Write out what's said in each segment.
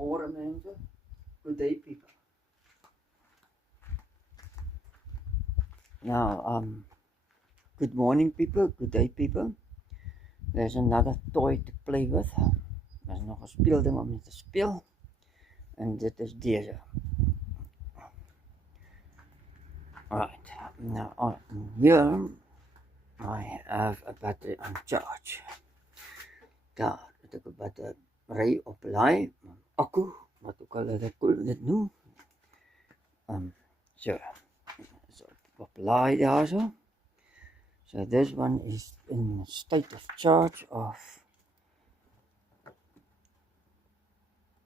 Goedemorgen mensen. Good day people. Now, good morning people, good day people. There's another toy to play with. There's nog een speelding om mee te spelen. En dit is deze. Right, now here I have a battery on charge. Daar het ek 'n battery op laai, akku, wat ook al dit noem. So op laai daar so. So this one is in a state of charge of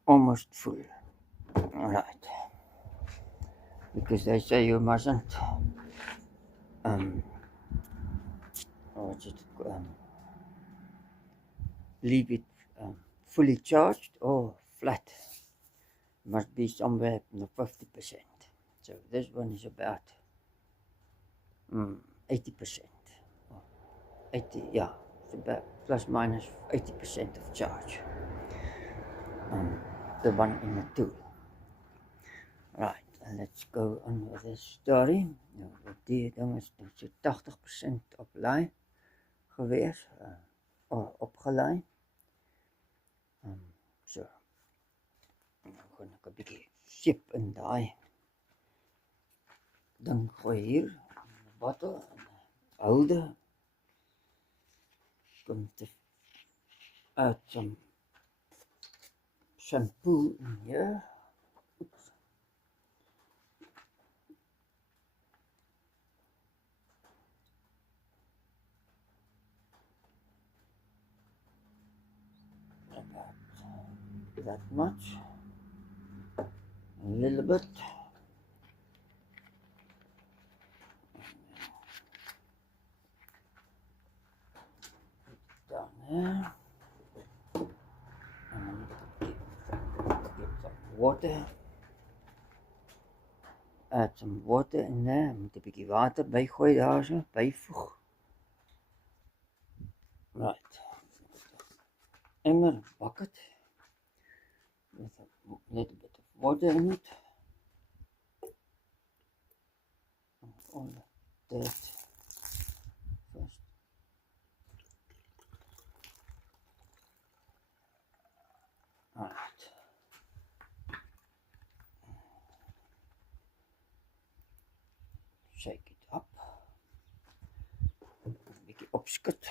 almost full. Right. Because they say you mustn't leave it fully charged or flat. Must be somewhere 50%. So this one is about 80%. 80, yeah, it's about plus minus 80% of charge. The one in the tool. Right, and let's go on with this story. Nou, die ding is so 80% op laai gewees, opgelaai. So, nou gaan ek 'n bietjie seep in daai ding gooi hier, in die bottle, houder. Going to add some shampoo in here. Oops. About that much. A little bit. Down there. And get some water. Add some water in there. Moet 'n bietjie water bygooi daar so, byvoeg. Right. Emmer, bucket with a little bit of water in it. And all the dirt first. Alright. Shake it up. 'n bietjie opskud.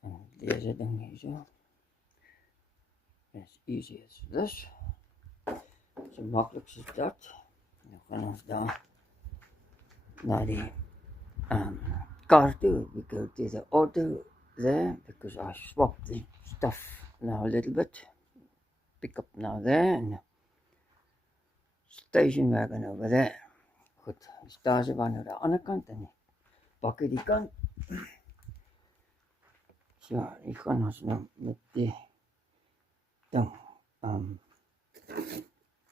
En deze ding hier zo. As easy as this. So makkelijk is dat. Dan gaan ons daar naar die car toe. We go to the auto there because I swapped the stuff now a little bit. Pick up now there and station wagon over there. Goed, die stasiewagen aan de andere kant en die bakkie die kant. So, ik gaan ons nou met die ding,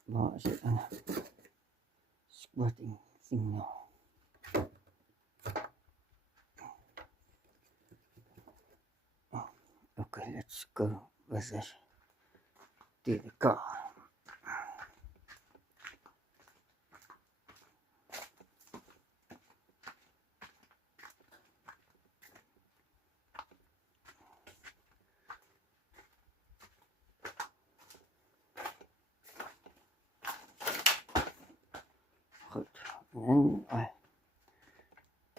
waar is het een squatting thing nou? Oh, okay, let's go with this to the car. Good. And I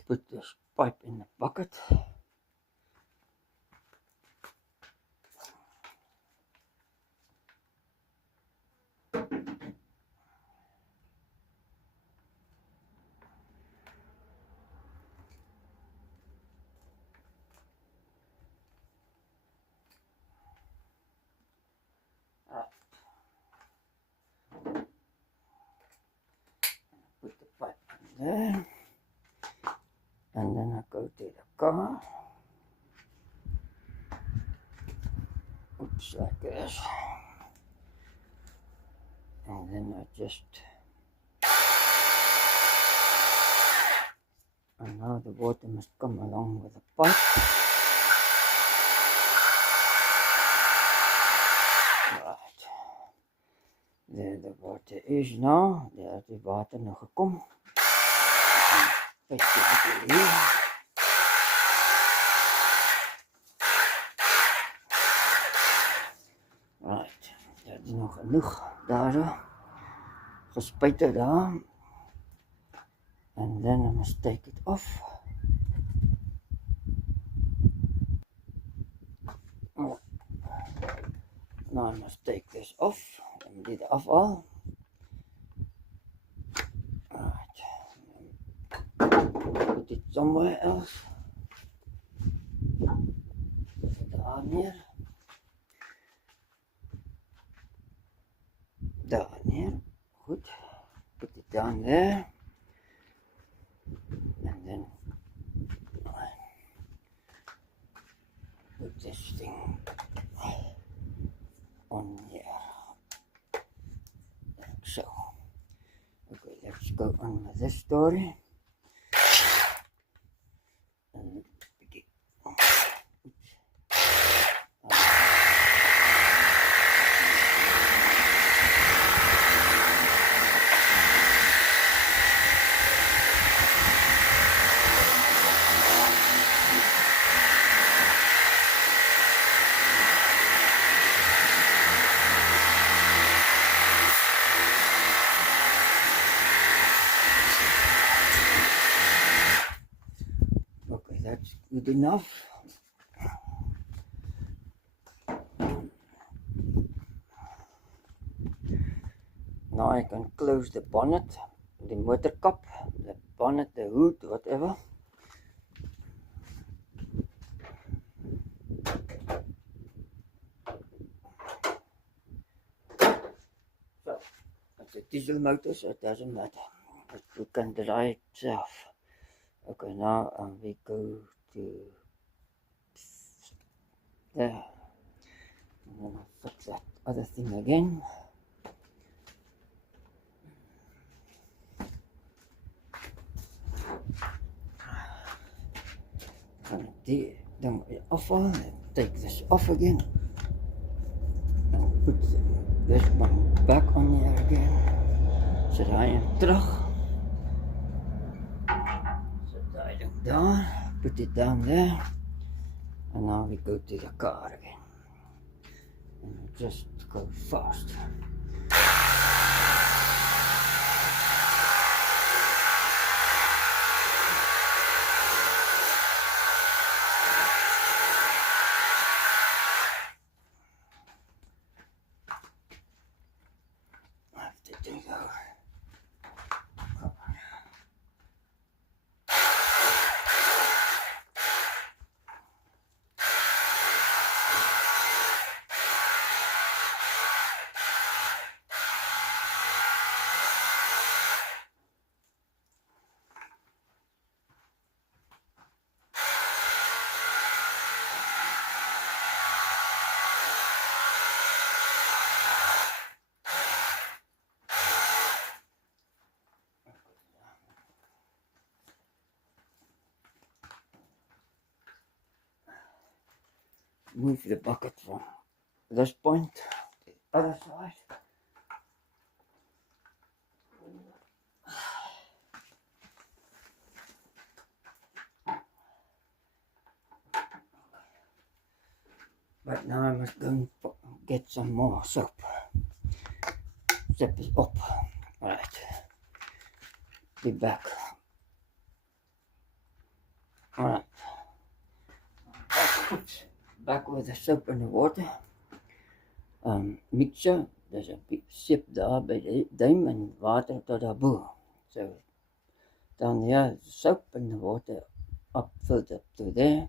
put this pipe in the bucket. Put the pipe in there. And then I go to the car. Oops, like this. And then I just, and now the water must come along with the pipe. 'n uur na, het die water nog gekom. Kyk hier. Right, dit is nog genoeg daar so. Gespuite daar. And then I must take it off. Oh. Now I must take this off. And dit afhaal. Right. Put it somewhere else. Daar neer. Daar neer. Goed. Put it down there. And then put this thing on here. Like so. Okay, let's go on with this story. Okay, that's good enough. Now I can close the bonnet, the motor cup, the bonnet, the hood, whatever. So, it's a diesel motor, so it doesn't matter. We can drive itself. Okay, now we go to there. I'm gonna fix that other thing again. Then off on and take this off again. And put this one back on here again. Zet hij hem terug. Zet hij hem down. Put it down there. And now we go to the car again. And just go fast. Move the bucket from this point to the other side. But now I must go and get some more soap. Zip it up. Right. Be back. Alright. Back with the soap and the water. Mixer. There's a big sip daar by die duim en water tot daarbo. So down here, soap and the water up filled up to there.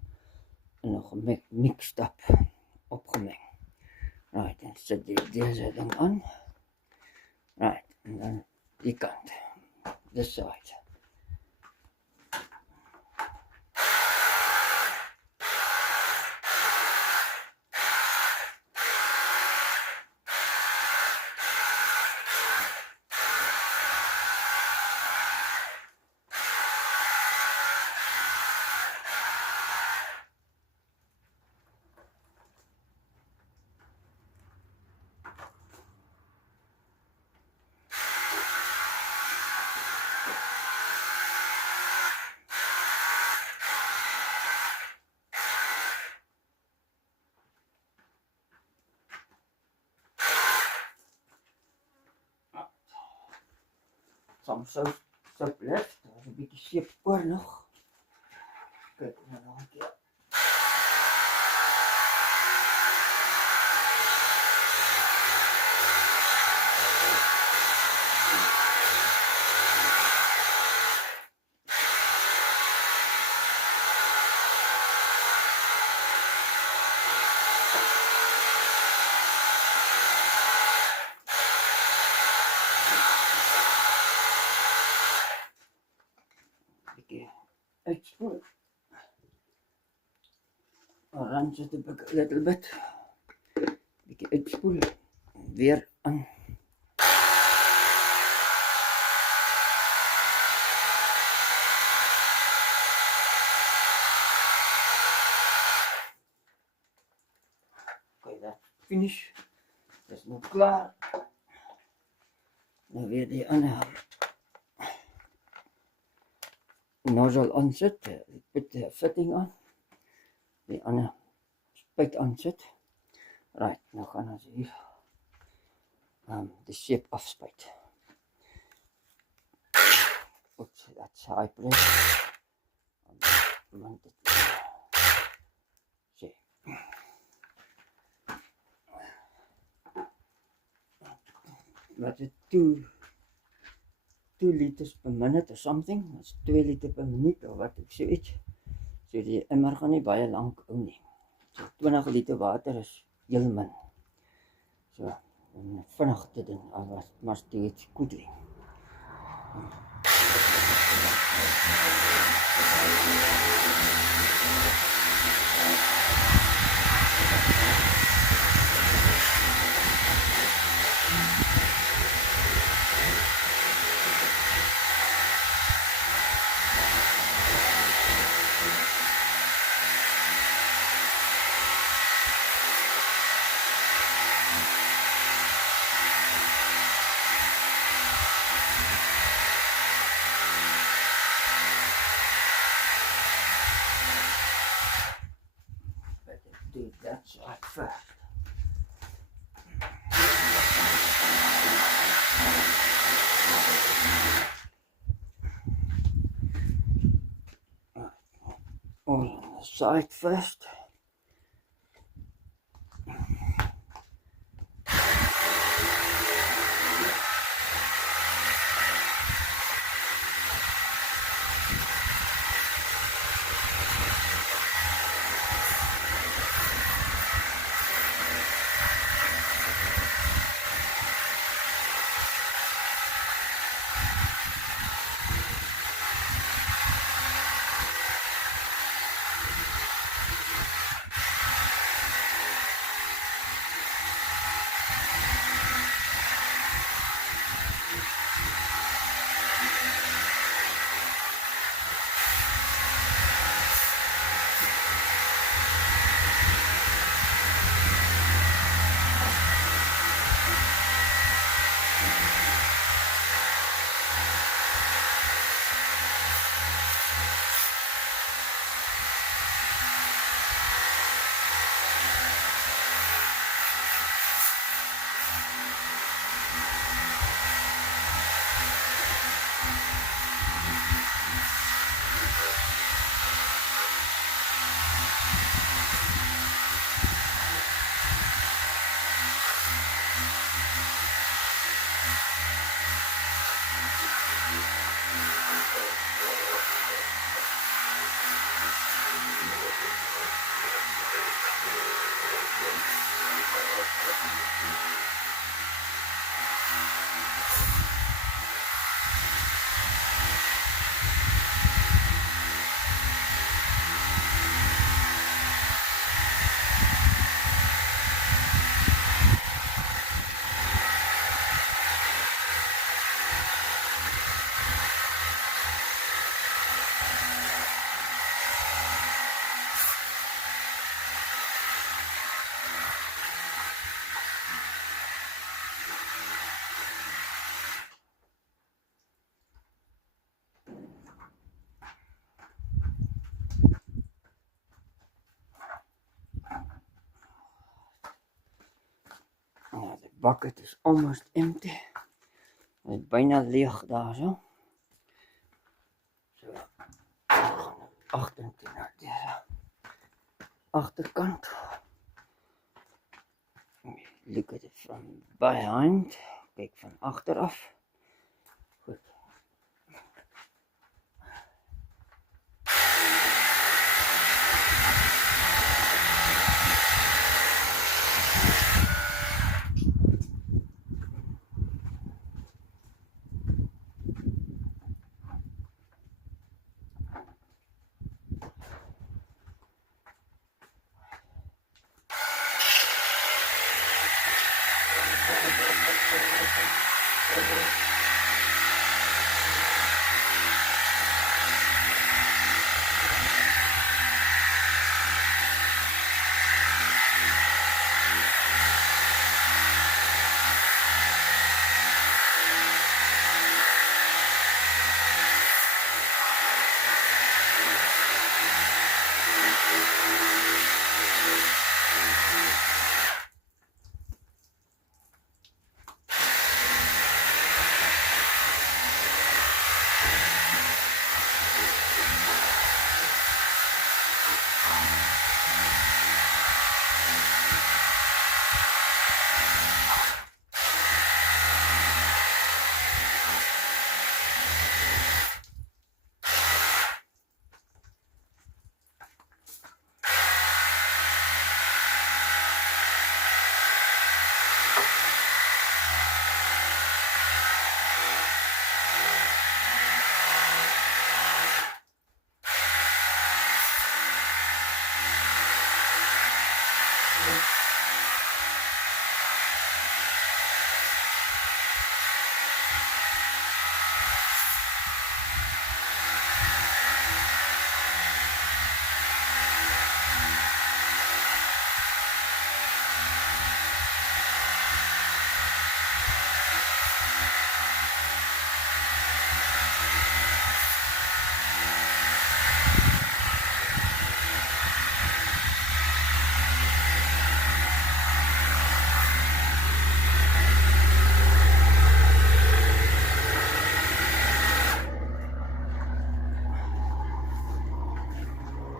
En nog mixed up. Opgemeng. Right, en sit deze ding aan. Right, en dan die kant. This side. some soap left. Daar's 'n bietjie seep oor nog. Kyk maar nog 'n keer. Bietjie uitspoel. Rinse it a little bit. Bietjie uitspoel. Weer aan. Okay, that's finished. Dis nou klaar. Nou weer die ander nozzle aansit. Put the fitting aan. Die ander spuit aansit. Right, nou gaan ons hier die seep afspuit. Oops, that's high pressure. Want dit sê. Wat is 2 liters per minute or something. That's 2 liter per minuut of wat ek so iets. So die emmer gaan nie baie lank hou nie. So 20 liter water is heel min. So, om vinnig te doen, I must do it quickly. Do that side first. On the side first. Now the bucket is almost empty. is bijna leeg daar zo. So, achter naar deze achterkant. Look at it from behind. Kijk van achteraf. Goed.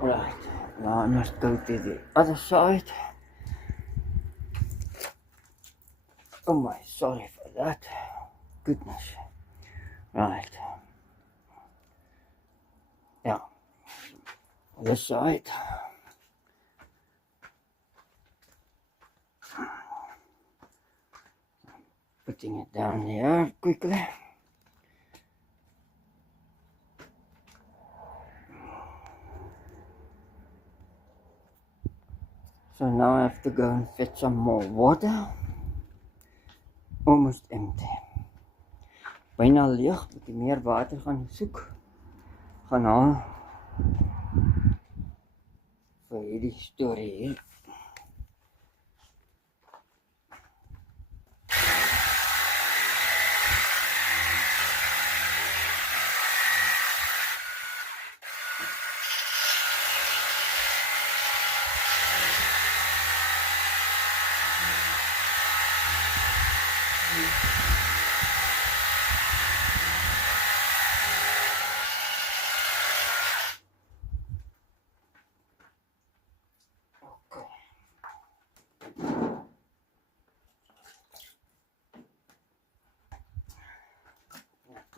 Right, now let's go to the other side. Oh my, sorry for that. Goodness. Right. Yeah. This side. Putting it down here quickly. So now I have to go and fetch some more water. Almost empty. Bijna leeg, bietjie meer water gaan soek. Gaan haal vir hierdie storie hier.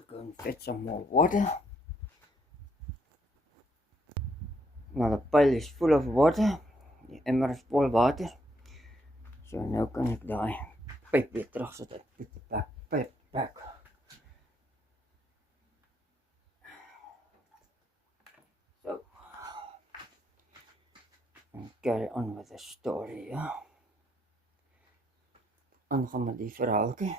Go and fetch some more water. Now the pail is full of water. Die emmer is vol water. So nou kan ek daai pyp weer terugsit. Ek put the pipe back. So and carry on with the story, ja. Aangaan met die verhaaltjie.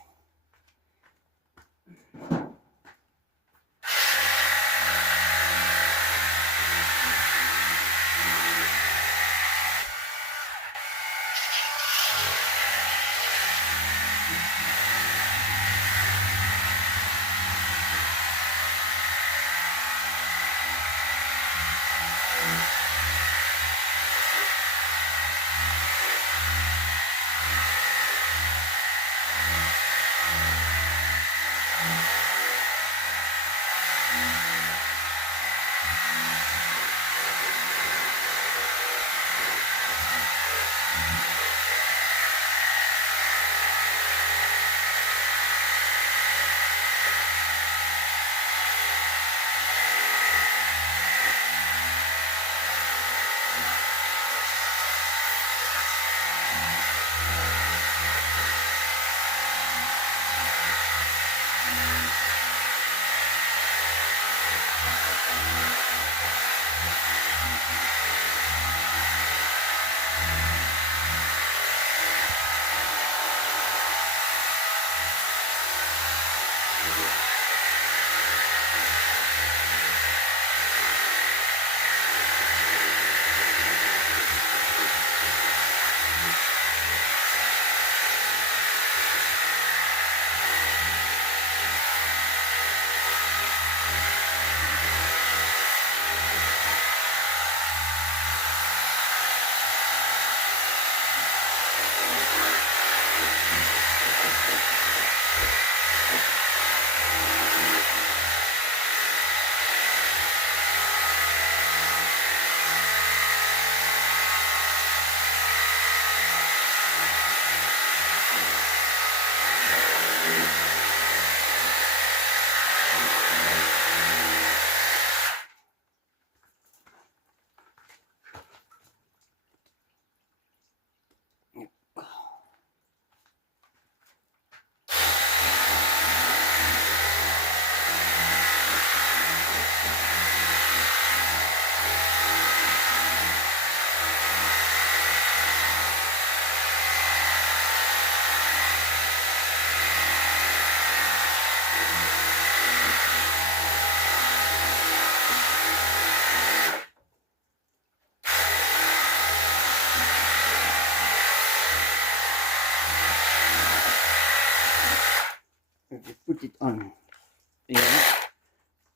put it on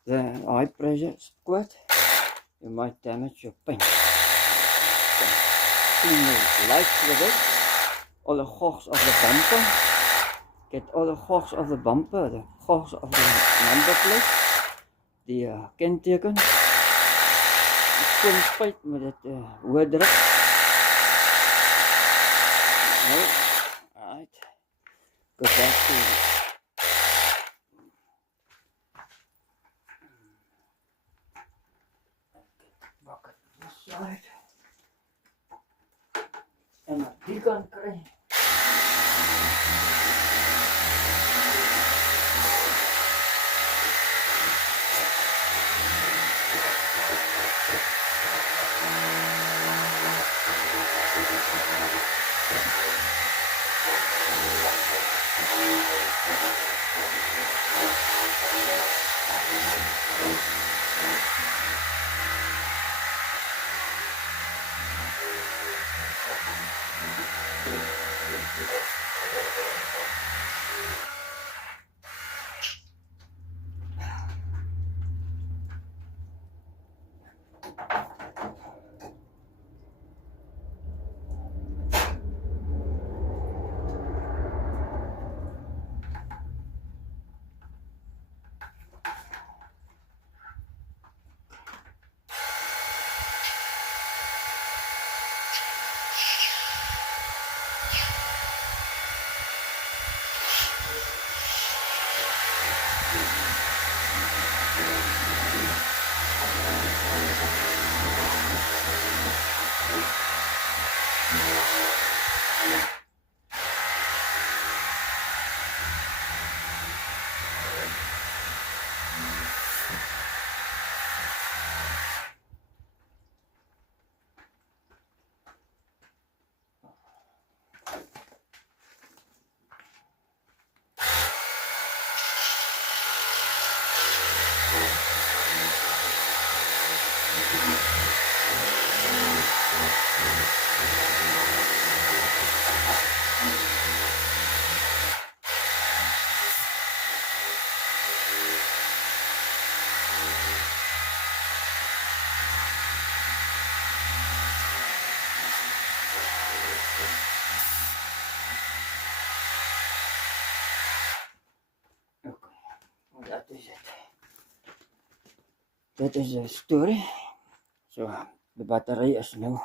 the high pressure squirt, you might damage your paint. So, clean the lights with it, all the hogs of the bumper, get all the hogs of the bumper, the hogs of the number plate, the kenteken, skoon spuit met dit hoë druk. Alright, go back to bucket this side. En op die kant kry. Dat is het. Dit is de story. So, de battery is nou,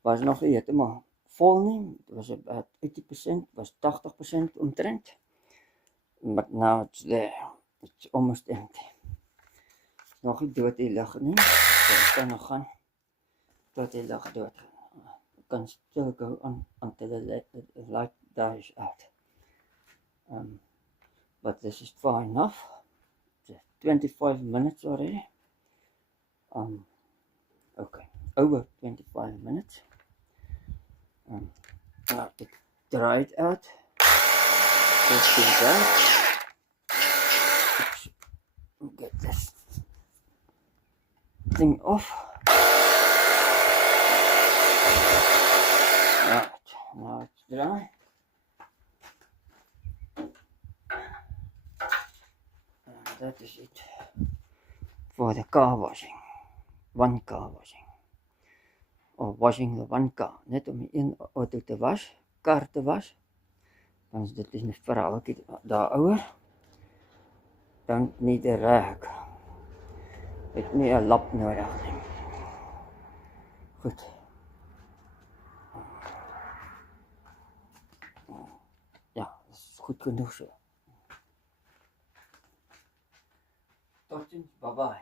was nog heeltemal vol nie. It was about 80%, was 80% omtrent. But now it's there. It's almost empty. Nog nie dood die lig nie. So, ek kan nog gaan tot die lig dood. It can still go on until the light dies out. But this is far enough. It's 25 minutes already. Okay, over 25 minutes. Now to dry it out. Let's do that. Oops. Get this thing off. Right, now it's dry. That is it for the car washing. One car washing. Or washing the one car. Net om die een auto te was, kar te was. Want dit is 'n verhaaltjie daaroor. Don't need a rag. Het nie 'n lap nodig nie. Goed. Ja, dat is goed genoeg so. Tot ziens, bye bye.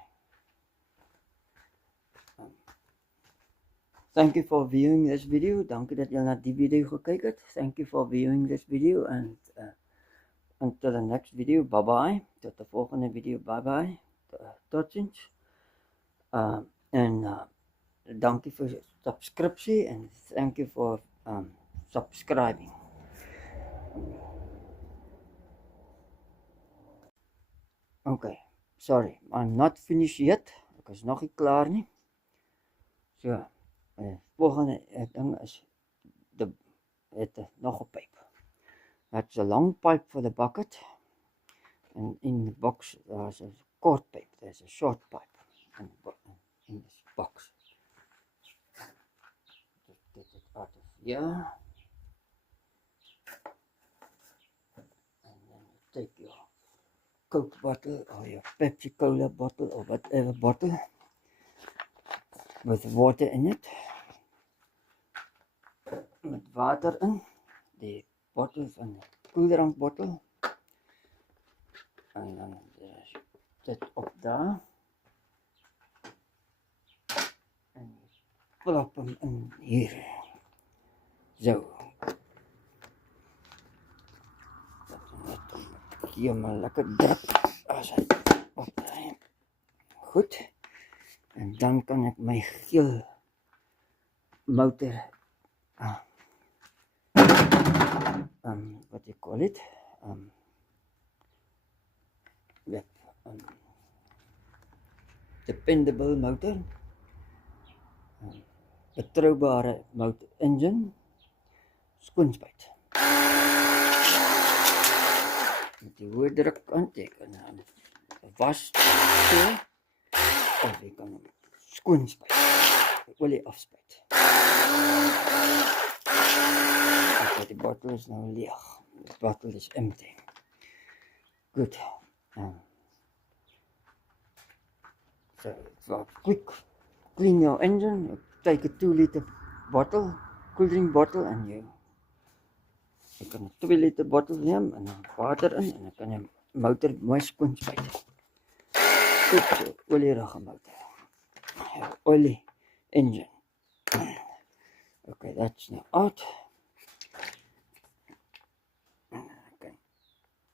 Thank you for viewing this video. Dankie dat jy na die video gekyk het. Thank you for viewing this video and until the next video, bye bye. Tot de volgende video, bye bye. Tot ziens. Dankie vir subscriptie and thank you for subscribing. Okay, sorry, I'm not finished yet. Ek is nog nie klaar nie. So, volgende ding is nog 'n pipe. That's a long pipe for the bucket. And in the box, there's a short pipe. There's a short pipe in this box. Just get it out of here. And then you take your Coke bottle or your Pepsi Cola bottle or whatever bottle with water in it. Met water in. Die bottel van die koeldrankbottel. En dan is dit op daar. En plop hem in hier. Zo. Dat is net om hier maar lekker druk as hy opdraai. Goed. En dan kan ek my geel motor what do you call it? Dependable motor, betroubare motor engine, skoonspuit. Met die hoë druk aanteken, was so, of jy kan skoonspuit, olie afspuit. Okay, the bottle is now leeg. The bottle is empty. Good. So quick clean your engine. You take a 2-liter bottle, cool drink bottle, and you can a 2-liter bottle neem en dan water in en dan kan jy motor mooi skoon spuit. Goed, so olierige motor. Oily engine. Okay, that's now out. I can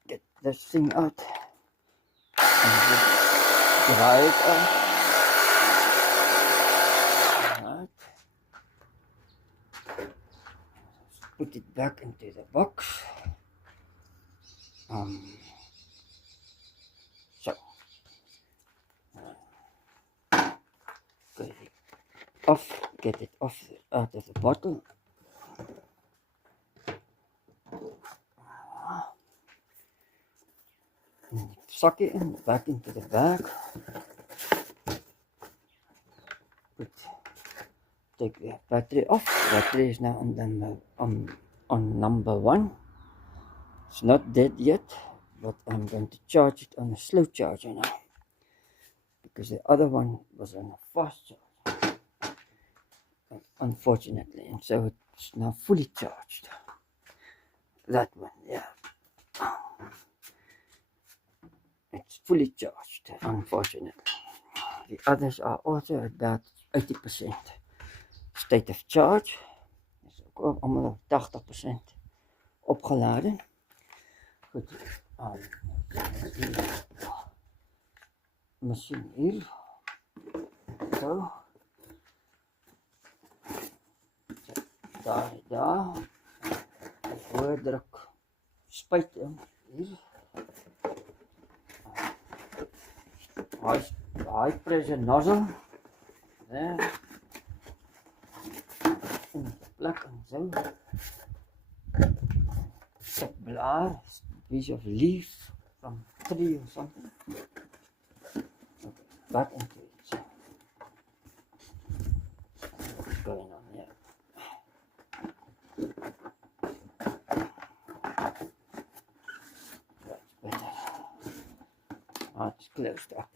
get this thing out and just dry it out. Alright. Put it back into the box. So. Get it off out of the bottle. And suck it in, back into the bag. Good. Take the battery off. The battery is now on number 1. It's not dead yet, but I'm going to charge it on a slow charger now, because the other one was on a fast charge. Unfortunately, and so it's now fully charged. That one, yeah, it's fully charged, unfortunately. The others are also about 80% state of charge. Is ook allemaal op 80% opgeladen. Goed, machine hier. Zo. Daar. Hoë druk spuit hem hier. High pressure nozzle. There. In the plug en zo. Stuk blaar. Piece of leaf from a tree or something. Okay, back into it. What's going on here? It's closed up.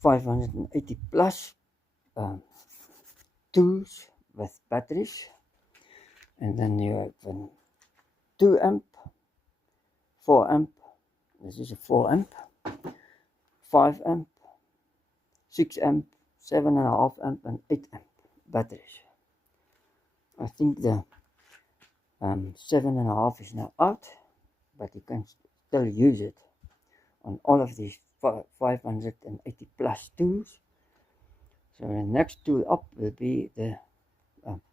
580 plus tools with batteries, and then you have 2 amp, 4 amp. This is a 4 amp, 5 amp, 6 amp, 7.5 amp, and 8 amp batteries. I think the 7.5 is now out, but you can still use it on all of these 580 plus tools. So the next tool up will be the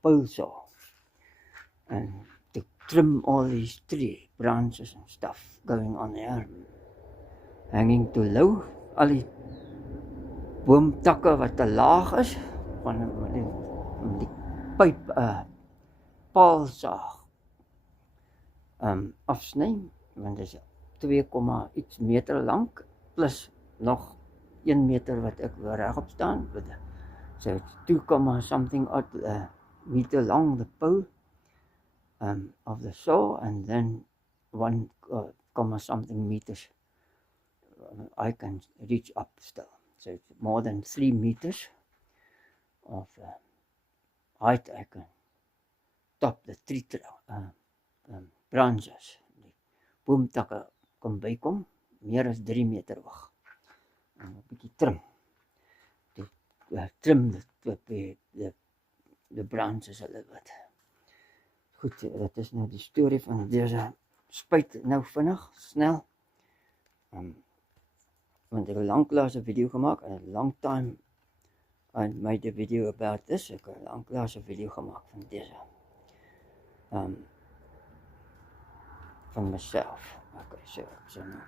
pole saw, and to trim all these tree branches and stuff going on here, hanging too low. Al die boomtakke wat te laag is, van die pyp paalsaag afsny, want dit is 2, iets meter lank plus nog 1 meter wat ek regop staan. So it's 2, something odd meter long, the pole of the saw, and then 1, something meters I can reach up still. So it's more than 3 meters of height I can top the tree branches. Die boomtakke kan bykom, meer as 3 meter hoog. En 'n bietjie trim. Trim the branches a little bit. Goed, dit is nou die storie van deze spuit nou vinnig, snel. Want ek het lanklaas 'n video gemaak, and a long time I made a video about this. Ek het lanklaas 'n video gemaak van deze. Van myself. Okay, so now.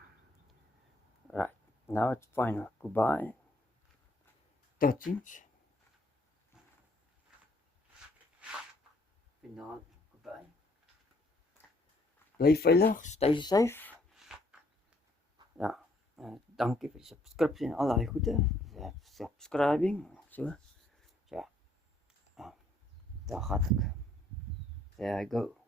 Right, now it's final. Goodbye. Tot ziens. Finaal, goodbye. Bly veilig, stay safe. Ja, dankie vir die subscripsie en al daai goede. Subscribing, so. Ja. Daar gaan ek. There I go.